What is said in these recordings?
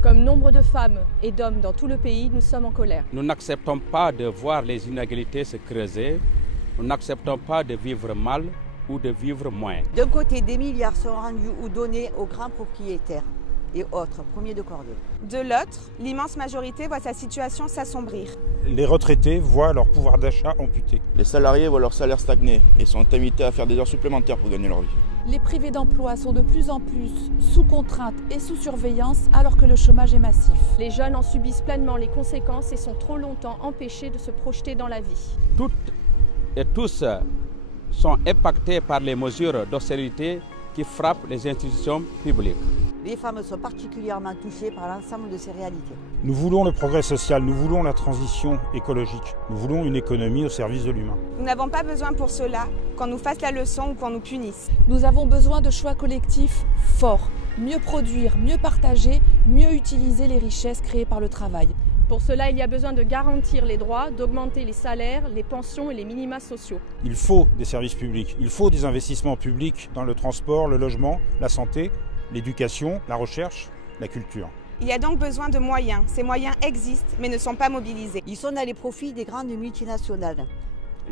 Comme nombre de femmes et d'hommes dans tout le pays, nous sommes en colère. Nous n'acceptons pas de voir les inégalités se creuser. Nous n'acceptons pas de vivre mal ou de vivre moins. D'un côté, des milliards sont rendus ou donnés aux grands propriétaires et autres, premiers de cordée. De l'autre, l'immense majorité voit sa situation s'assombrir. Les retraités voient leur pouvoir d'achat amputé. Les salariés voient leur salaire stagner et sont invités à faire des heures supplémentaires pour gagner leur vie. Les privés d'emploi sont de plus en plus sous contrainte et sous surveillance alors que le chômage est massif. Les jeunes en subissent pleinement les conséquences et sont trop longtemps empêchés de se projeter dans la vie. Toutes et tous sont impactés par les mesures d'austérité qui frappent les institutions publiques. Les femmes sont particulièrement touchées par l'ensemble de ces réalités. Nous voulons le progrès social, nous voulons la transition écologique, nous voulons une économie au service de l'humain. Nous n'avons pas besoin pour cela qu'on nous fasse la leçon ou qu'on nous punisse. Nous avons besoin de choix collectifs forts, mieux produire, mieux partager, mieux utiliser les richesses créées par le travail. Pour cela, il y a besoin de garantir les droits, d'augmenter les salaires, les pensions et les minima sociaux. Il faut des services publics, il faut des investissements publics dans le transport, le logement, la santé, l'éducation, la recherche, la culture. Il y a donc besoin de moyens. Ces moyens existent mais ne sont pas mobilisés. Ils sont dans les profits des grandes multinationales,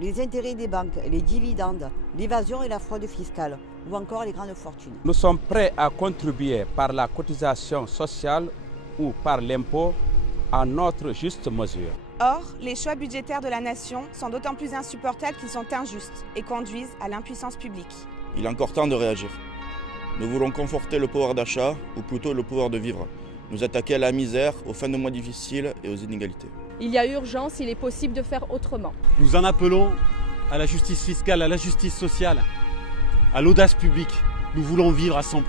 les intérêts des banques, les dividendes, l'évasion et la fraude fiscale, ou encore les grandes fortunes. Nous sommes prêts à contribuer par la cotisation sociale ou par l'impôt à notre juste mesure. Or, les choix budgétaires de la nation sont d'autant plus insupportables qu'ils sont injustes et conduisent à l'impuissance publique. Il est encore temps de réagir. Nous voulons conforter le pouvoir d'achat, ou plutôt le pouvoir de vivre. Nous attaquer à la misère, aux fins de mois difficiles et aux inégalités. Il y a urgence, il est possible de faire autrement. Nous en appelons à la justice fiscale, à la justice sociale, à l'audace publique. Nous voulons vivre à 100%.